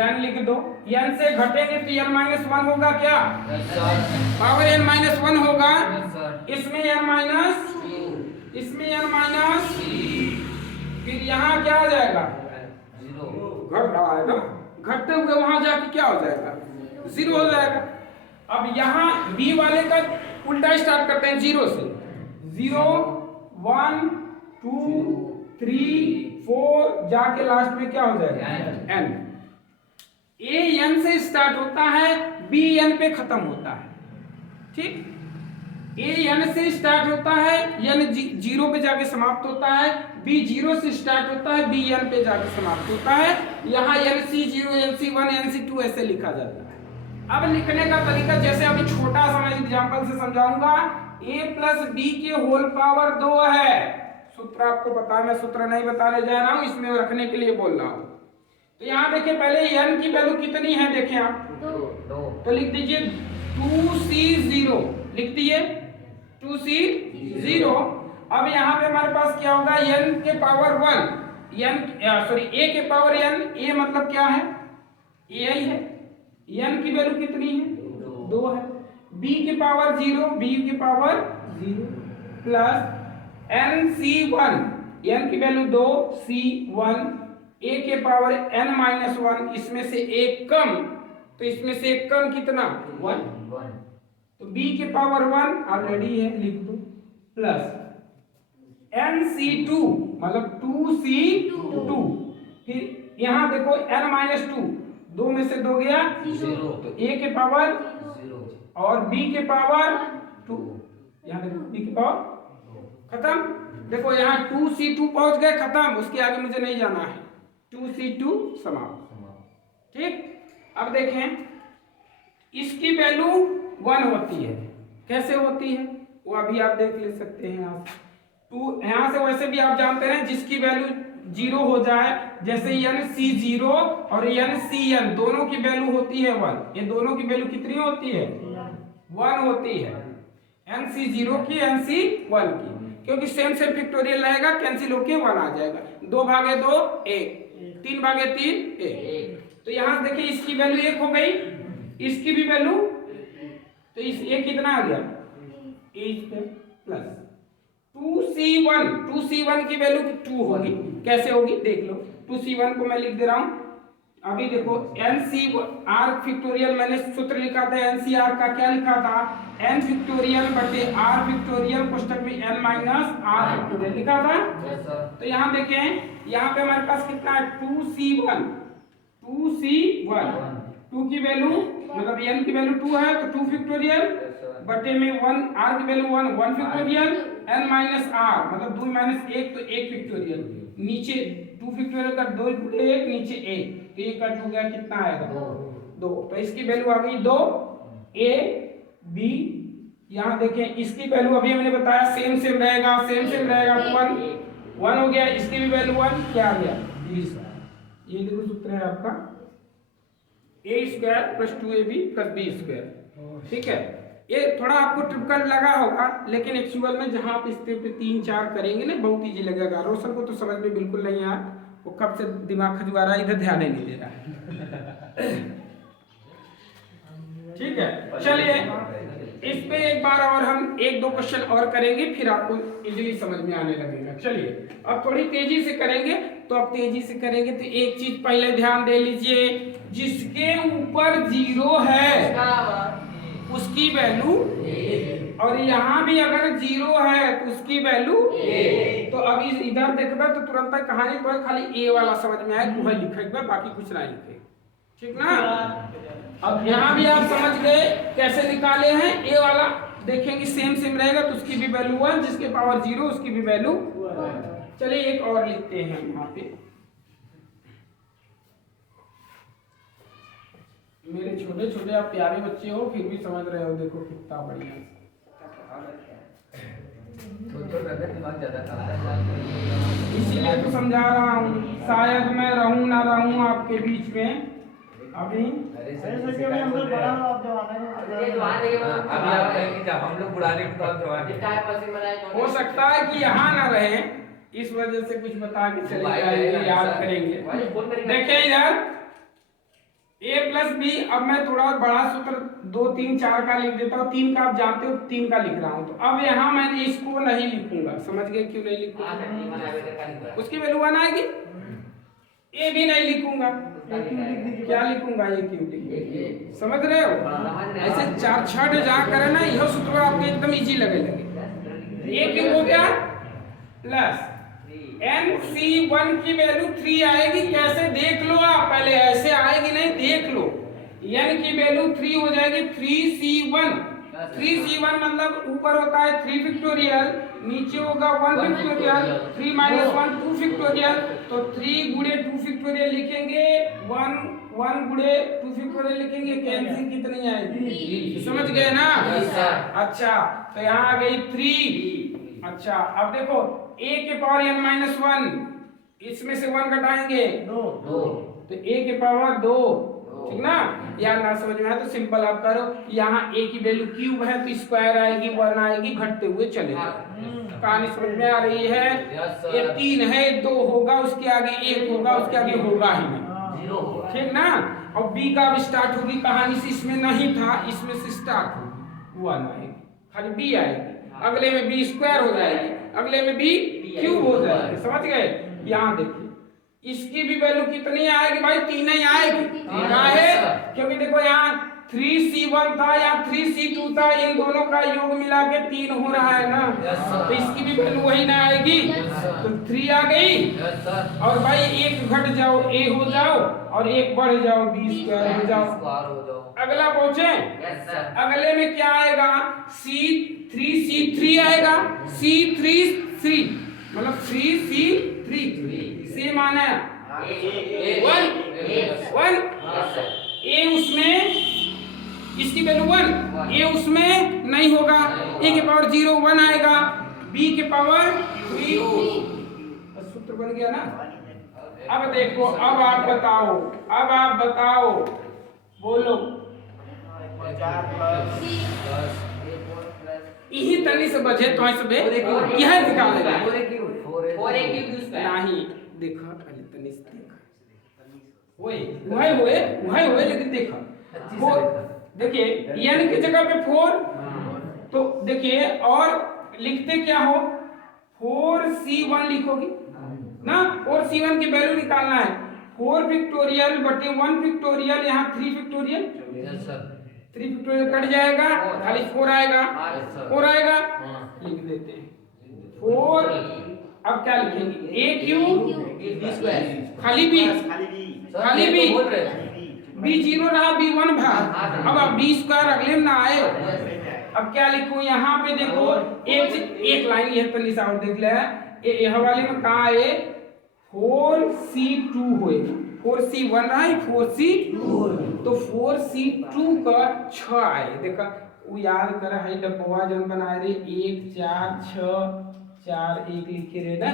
एन लिख दो, एन से घटेंगे तो एन माइनस 1 होगा, क्या पावर एन माइनस 1 होगा, इसमें एन माइनस, इसमें एन माइनस, फिर यहाँ क्या आ जाएगा 0, घट रहा है ना, घटते हुए वहां जाके क्या हो जाएगा 0 हो जाएगा। अब यहाँ बी वाले का उल्टा स्टार्ट करते हैं 0 से, 0 1 2 3 4 जाके लास्ट में क्या हो जाएगा एन। ए एन से स्टार्ट होता है, बी एन पे खत्म होता है। ठीक, ए एन से स्टार्ट होता है, एन 0 पे जाके समाप्त होता है, बी जीरो से स्टार्ट होता है, बी एन पे जाकर समाप्त होता है। यहाँ NC0 NC1 NC2 ऐसे लिखा जाता है। अब लिखने का तरीका जैसे अभी छोटा सा मैं एग्जांपल से समझाऊंगा। a प्लस बी के होल पावर 2 है। सूत्र आपको पता है, मैं सूत्र नहीं बताने जा रहा हूं, इसमें रखने के लिए बोल रहा हूं। तो यहाँ देखिए पहले n की वैल्यू कितनी है, देखें आप, तो लिख दीजिए 2C0, लिख दिए 2C0। अब यहाँ पे हमारे पास क्या होगा, n के पावर 1, a के पावर n, a मतलब क्या है, a ही है। n की वैल्यू कितनी है, 2 है। b के पावर 0, b के पावर 0 प्लस NC1, n की वैल्यू 2, C1, a के पावर n-1, इसमें से एक कम, तो इसमें से एक कम कितना, 1, तो b के पावर 1 ऑलरेडी है, लिख दो, प्लस NC2 मतलब 2C2, फिर यहाँ देखो n-2, 2 में से 2 गया 0, तो a के पावर 0 और b के पावर 2, यहाँ देखो b के पावर खत्म। देखो यहाँ 2C2 पहुंच गए, खत्म, उसके आगे मुझे नहीं जाना है, 2C2 समाप्त। ठीक, अब देखें इसकी वैल्यू 1 होती है, कैसे होती है वो अभी आप देख ले सकते हैं। यहाँ से वैसे भी आप जानते हैं जिसकी वैल्यू 0 हो जाए, जैसे NC0 और NCN दोनों की वैल्यू होती है 1, ये दोनों की वैल्यू कितनी होती है, 1 होती है, NC0 की NC1 की, क्योंकि सेम फैक्टोरियल रहेगा, कैंसिल होके 1 आ जाएगा, 2 भागे 2 1, 3 भागे 3 1। तो यहाँ देखिए इसकी वैल्यू 1 हो गई, इसकी भी वैल्यू, तो इस ये कितना आ गया, प्लस 2C1 की वैल्यू 2 होगी, कैसे होगी देख लो। 2C1 को मैं लिख दे रहा हूं, अभी देखो NCR फैक्टोरियल मैंने सूत्र लिखा था, NCR का क्या लिखा था, n फैक्टोरियल बटे r फैक्टोरियल कोष्टक में n माइनस r फैक्टोरियल लिखा था। तो यहाँ देखें, यहाँ पे हमारे पास कितना है, 2C1 2 की वैल्यू मतलब n की वैल्यू 2 है, तो 2 फैक्टोरियल बटे में 1, r की value 1 factorial, n minus r मतलब 2 माइनस 1 तो 1 फैक्टोरियल, नीचे 2 फैक्टोरियल का 2 गुणे 1 नीचे 1, तो ये कट हो गया, कितना आएगा 2, तो इसकी वैल्यू आ गई 2, a b। यहाँ देखें इसकी वैल्यू अभी हमने बताया सेम रहेगा, तो 1 हो गया, इसकी भी वैल्यू 1, क्या आ गया 20। ये देखो सूत्र है आपका a² + 2ab + b²। ठीक है, ये थोड़ा आपको टिपिकल लगा होगा, लेकिन एक्चुअल में जहां आप इस पे 3-4 करेंगे ना बहुत इजी लगेगा। रोशन को तो समझ में बिल्कुल नहीं आया, वो कब से दिमाग खजुआ रहा है, इधर ध्यान ही नहीं दे रहा है। ठीक है, चलिए इस पे एक बार और हम 1-2 क्वेश्चन और करेंगे, फिर आपको इजीली समझ में आने लगेगा। चलिए अब थोड़ी तेजी से करेंगे, तो अब तेजी से करेंगे तो एक चीज पहले ध्यान दे लीजिए, जिसके ऊपर 0 है उसकी वैल्यू, और यहाँ भी अगर 0 है तो उसकी वैल्यू। तो अब इधर देखबे तो तुरंत कहानी तो खाली a वाला समझ में आए, वही लिखेगा, बाकी कुछ नहीं लिखे, ठीक ना। अब यहाँ भी आप समझ गए कैसे निकाले हैं, a वाला देखेंगे सेम रहेगा तो उसकी भी वैल्यू 1, जिसके पावर 0 उसकी भी वैल्यू 1। चलिए एक और लिखते हैं यहाँ पे, मेरे छोटे आप प्यारे बच्चे हो फिर भी समझ रहे हो, देखो कितना बढ़िया। इसीलिए तो समझा रहा हूँ, शायद मैं रहूं ना रहूं आपके बीच में। अभी हम लोग बड़ा आप हम लोग बुढ़ाने को हो सकता है कि यहाँ ना रहे, इस वजह से कुछ बता के चले जाएंगे, याद करेंगे। देखिए इधर a + b, अब मैं थोड़ा बड़ा सूत्र 2, 3, 4 का लिख देता हूँ, 3 का आप जानते हो, 3 का लिख रहा हूँ। तो अब यहाँ मैं इसको नहीं लिखूंगा, समझ गए क्यों नहीं लिखूंगा, उसकी वैल्यू 1 आएगी। a भी नहीं लिखूंगा, क्या लिखूंगा, ये क्यों लिखूंगा, समझ रहे हो। ऐसे 4-6 जहाँ करे ना, यह सूत्र आपको एकदम इजी लगे। ये क्यों हो गया, प्लस NC1 की वैल्यू 3 आएगी, कैसे देख लो आप, पहले ऐसे आएगी नहीं, देख लो, n की वैल्यू 3 हो जाएगी, 3C1 3C1 मतलब ऊपर होता है 3 फैक्टोरियल, नीचे होगा 1 फैक्टोरियल, 3 माइनस 1 2 फैक्टोरियल। तो 3 गुणे 2 फैक्टोरियल लिखेंगे, 1 गुणे 2 फैक्टोरियल लिखेंगे, कैंसिल कितनी आएगी? समझ गए ना? अच्छा, तो यहाँ आ गई 3। अच्छा, अब देखो a के पावर n माइनस 1, इसमें से 1 घटाएंगे 2 तो a के पावर 2, ठीक ना? यार ना समझ में आया तो सिंपल आप करो, यहाँ a की वैल्यू क्यूब है तो स्क्वायर आएगी, 1 आएगी, घटते हुए चलेगा। कहानी समझ में आ रही है? ये 3 है, 2 होगा, उसके आगे 1 होगा, उसके आगे होगा ही नहीं, ठीक ना? और b का अब स्टार्ट होगी कहानी से, इसमें नहीं था, इसमें से स्टार्ट होगी, 1 आएगी, खाली b आएगी, अगले में b स्क्वायर हो जाएगी, अगले में b क्यूब हो जाएगी। समझ गए? यहाँ देखिए इसकी भी वैल्यू कितनी आएगी भाई? 3 ही आएगी। काहे? क्योंकि देखो यहाँ 3C1 था, यहाँ 3C2 था, इन दोनों का योग मिला के 3 हो रहा है ना, तो इसकी भी वैल्यू वही ना आएगी, तो 3 आ गई। और भाई एक घट जाओ a हो जाओ, और एक बढ़ जाओ b स्क्वायर हो जाओ। अगला पहुंचे, अगले में क्या आएगा? C3 आएगा, C3 मतलब 3C3, C माने 1 a उसमें, इसकी वैल्यू 1, a उसमें नहीं होगा, a के पावर 0 1 आएगा, b के पावर 3, सूत्र बन गया ना? अब देखो, अब आप बताओ, बोलो, यही तनी से बचे तो सबे यह निकालेगा नहीं। देखा पहले तनी से देखा, वही लेकिन देखा 4, देखिए n की जगह पे 4, तो देखिए और लिखते क्या हो, 4C1 लिखोगी ना, 4C1 की वैल्यू निकालना है, 4 फैक्टोरियल बटे 1 फैक्टोरियल, यहाँ 3 फैक्टोरियल, 3 फैक्टोरियल कट जाएगा, खाली 4 आएगा, 4 आएगा, लिख देते हैं 4। अब क्या लिखेंगे? a क्यूब खाली b b 0 रहा, b 1 भाग, अब b स्क्वायर अगले में ना आए। अब क्या लिखूं यहाँ पे? देखो एक लाइन यह तो निशा और देख ले, यह वाले में कहाँ है? 4C2 होएगा, 4C1 रहा है, 4C2, तो 4C2 का 6 आए। देखा वो याद कर है डब्बा जन बनाए रे, 1 4 6 4 1 लिखे रे ना,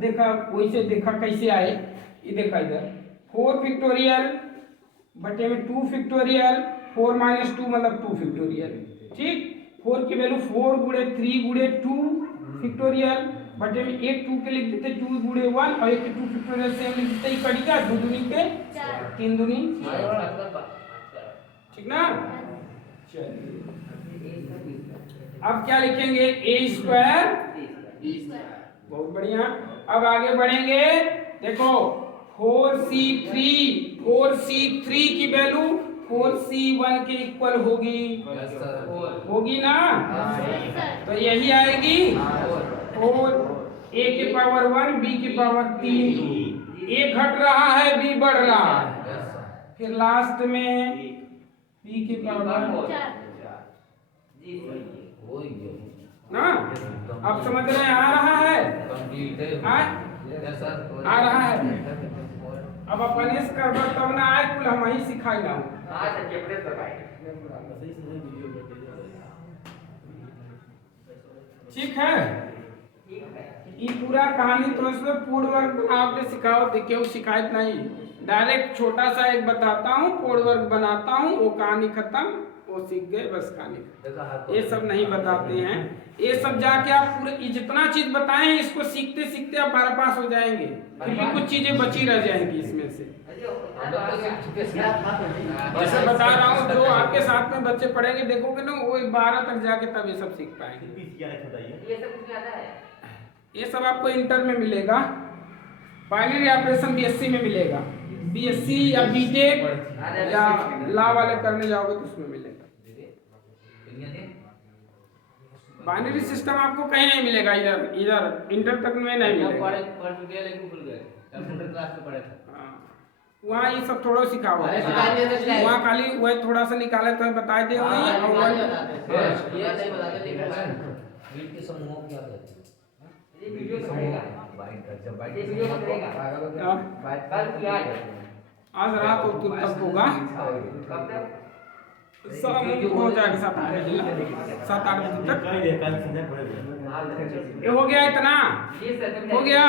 देखा वैसे देखा कैसे आए, ये देखा इधर 4 फैक्टोरियल बटे में 2 फैक्टोरियल, 4 माइनस 2 मतलब 2 फैक्टोरियल, ठीक। 4 की वैल्यू 4 गुणे 3 गुणे 2 फैक्टोरियल बटे में 1 2 के लिख देते, 2 गुणे 1 और 1 के 2 फैक्टोरियल से लिख देते, ये कड़ी का 2 दूनी के 3 दूनी, ठीक ना? चलिए अब क्या लिखेंगे? a स्क्वायर, बहुत बढ़िया। अब आगे बढ़ेंगे, देखो 4C3 की वैल्यू 4C1 के इक्वल होगी ना? तो यही आएगी 4, a के पावर 1 b के पावर 3, a घट रहा है b बढ़ रहा है, फिर लास्ट में b के पावर ना। अब समझ रहे हैं? आ रहा है, आ रहा है। अब अपने कर तब ना आए, कुल हम ही सिखाई ना, ठीक है? ये पूरा कहानी तो इसमें पूर्ण वर्ग आपने सिखाओ, देखिए शिकायत नहीं, डायरेक्ट छोटा सा एक बताता हूँ, पूर्ण वर्ग बनाता हूँ, वो कहानी खत्म, वो सीख गए बस कहानी। ये सब नहीं बताते हैं, ये सब जाके आप पूरे जितना चीज बताए हैं इसको सीखते सीखते आप 12 पास हो जाएंगे, फिर भी कुछ चीजें बची रह जाएंगी इसमें से। जैसे बता रहा हूँ, जो आपके साथ में बच्चे पढ़ेंगे देखोगे ना, वो 12 तक जाके तब ये सब सीख पाएंगे। ये सब आपको इंटर में मिलेगा, बाइनरी ऑपरेशन बीएससी में मिलेगा, बीएससी या बीटेक या लॉ वाले करने जाओगे तो उसमें मिलेगा। बाइनरी सिस्टम आपको कहीं नहीं मिलेगा, इधर इंटर तक में नहीं मिलेगा। वहाँ ये सब थोड़ा सिखा हुआ अरे है, सिखा दिया तो क्या है? वहाँ खाली वह थोड़ा सा निकाले तो बता दे वही और ये वही नहीं बताते लेकिन वीट के समूहों को क्या कहते हैं? ये वीडियो करेगा ये वीडियो करेगा कल क्या है आज रात और तुम तक होगा, कब तक शाम को हो जाएगा 7-8 बजे, 7-8 बजे तक ये हो गया इतना हो गया।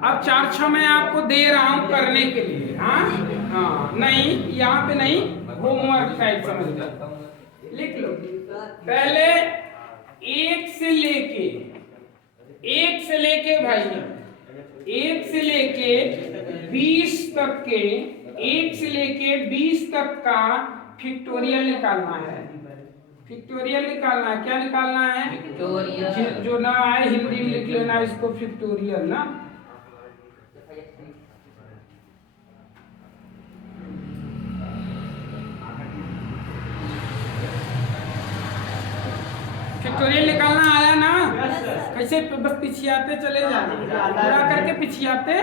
अब 4-6 मैं आपको दे रहा हूँ करने के लिए, हाँ हाँ नहीं यहाँ पे नहीं, होमवर्क टाइप समझ लो, लिख लो। पहले एक से लेके भाई 1 से लेके 20 तक के 1 से लेके 20 तक का फैक्टोरियल निकालना है। फैक्टोरियल निकालना है, क्या निकालना है? फैक्टोरियल। जो ना आए हिंदी में लिख लेना इसको फैक्टोरियल ना। फैक्टोरियल निकालना आया ना? कैसे बस पिछियाते चले जाते, पूरा करके पिछियाते,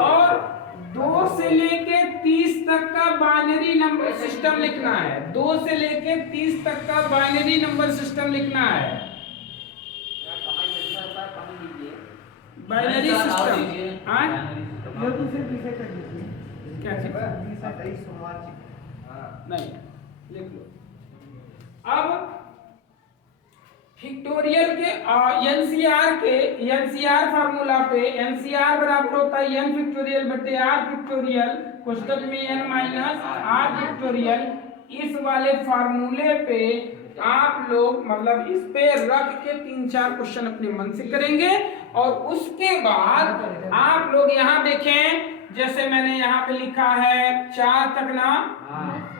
और 2 से लेके 30 तक का बाइनरी नंबर सिस्टम लिखना है। 2 से लेके 30 तक का बाइनरी नंबर सिस्टम लिखना है। बाइनरी सिस्टम, हाँ ये तो सिर्फ इसे कर दीजिए, क्या चीज? 20-28 सोमवार नहीं लिख लो। अब फैक्टोरियल के एनसीआर फार्मूला पे एनसीआर बराबर होता है n फैक्टोरियल बटे r फैक्टोरियल कोष्टक में n माइनस r फैक्टोरियल। इस वाले फार्मूले पे आप लोग मतलब इस पे रख के 3-4 क्वेश्चन अपने मन से करेंगे, और उसके बाद आप लोग यहाँ देखें, जैसे मैंने यहाँ पे लिखा है 4 तक ना,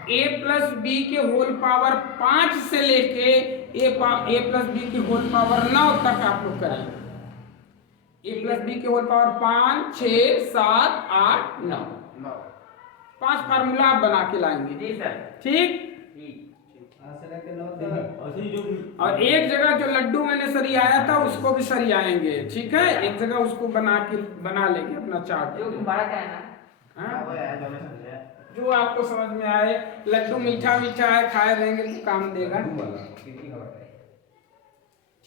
a प्लस बी के होल पावर 5 से लेके a प्लस बी के होल पावर 9 तक आप लोग करेंगे। a प्लस बी के होल पावर 5, 6, 7, 8, 9 5 फार्मूला आप बना के लाएंगे। जी सर ठीक। और एक जगह जो लड्डू मैंने सरियाया था उसको भी सरियाएंगे, ठीक है? एक जगह उसको बना लेंगे अपना चार्ट, जो बड़ा क्या है ना, हाँ? जो आपको समझ में आए। लड्डू मीठा मीठा है, खाए रहेंगे तो काम देगा।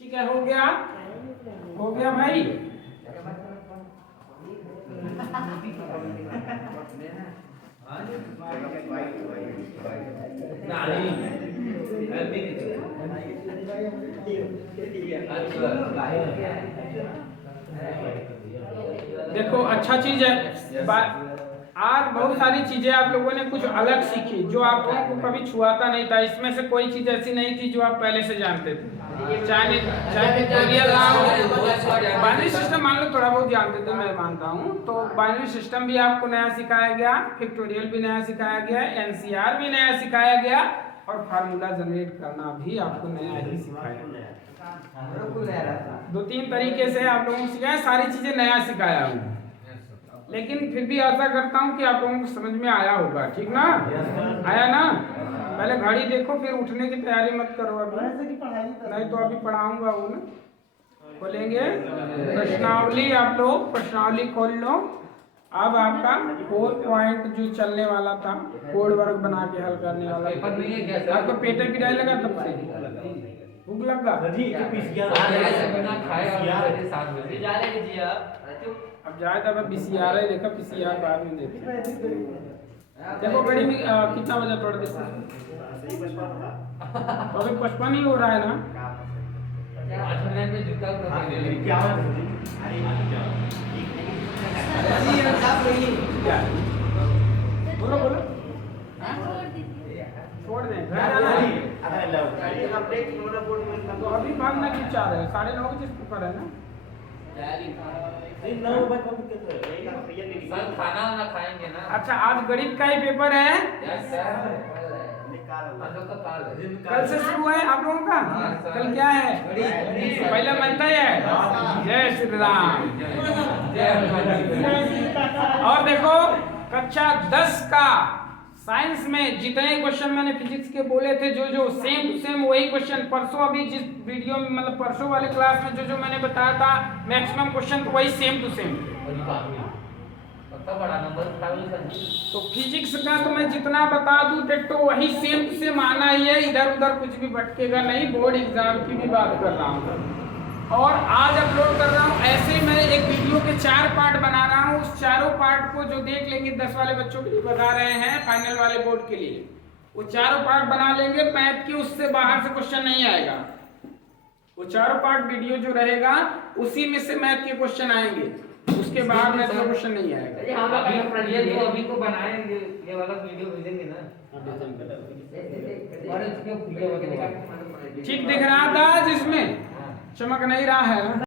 ठीक है, हो गया भाई। देखो अच्छा चीज है, आज बहुत सारी चीजें आप लोगों ने कुछ अलग सीखी जो आप लोगों को कभी छुआता नहीं था। इसमें से कोई चीज ऐसी नहीं थी जो आप पहले से जानते थे। चाहे बाइनरी सिस्टम मान लो थोड़ा बहुत जानते थे, मैं मानता हूँ। तो बाइनरी सिस्टम भी आपको नया सिखाया गया, फैक्टोरियल भी नया सिखाया गया, एनसीआर भी नया सिखाया गया, और फार्मूला जनरेट करना भी आपको नया ही सिखाया। 2-3 तरीके से आप लोगों को सिखाया, सारी चीजें नया सिखाया हूँ, लेकिन फिर भी आशा करता हूँ कि आप लोगों को समझ में आया होगा। ठीक ना? आया ना? पहले घड़ी देखो, फिर उठने की तैयारी मत करो अभी, नहीं तो अभी पढ़ाऊंगा वो ना। खोलेंगे प्रश्नावली, आप लोग प्रश्नावली खोल लो। अब आपका 4 पॉइंट जो चलने वाला था, कोड वर्क बना के हल करने वाला, आपको पेटे पिटाई लगा तब से भूख लगा। अब जाए तो पीसीआर है, देखा पीसीआर बाद में देखे। देखो घड़ी में कितना बजा तोड़ देखो, तो अभी 55 ही हो रहा है ना। बोलो बोलो, छोड़ दें तो अभी भागना क्यों चाह रहे हो? 9:30 बजे पेपर है ना। सर खाना वाना खाएंगे ना। अच्छा, आज गणित का ही पेपर है, कल से शुरू है आप लोगों का। कल क्या है? पहला महीना है। जय श्री राम। और देखो कक्षा 10 का साइंस में जितने क्वेश्चन मैंने फिजिक्स के बोले थे, जो सेम टू सेम वही क्वेश्चन परसों अभी जिस वीडियो में मतलब परसों वाले क्लास में जो मैंने बताया था मैक्सिमम क्वेश्चन तो वही सेम टू सेम। कितना बड़ा नंबर बताइए सर जी। तो फिजिक्स का तो मैं जितना बता दूं डिट्टो वही सेम से माना ही है, इधर उधर कुछ भी भटकेगा नहीं। बोर्ड एग्जाम की भी बात कर रहा हूँ और आज अपलोड कर रहा हूँ। ऐसे मैं एक वीडियो के 4 पार्ट बना रहा हूँ। उस चारों पार्ट को जो देख लेंगे 10 वाले बच्चों के लिए बता रहे हैं, फाइनल वाले बोर्ड के लिए वो चारों पार्ट बना लेंगे। मैथ की उससे बाहर से क्वेश्चन नहीं आएगा। वो चारों पार्ट वीडियो जो रहेगा उसी में से मैथ के क्वेश्चन आएंगे, उसके बाद मैथ का क्वेश्चन नहीं आएगा। अरे हम अभी ये जो अभी को बनाएंगे ये वाला वीडियो भेजेंगे ना। और इसके वीडियो वगैरह का ठीक दिख रहा था जिसमें चमक नहीं रहा है ना।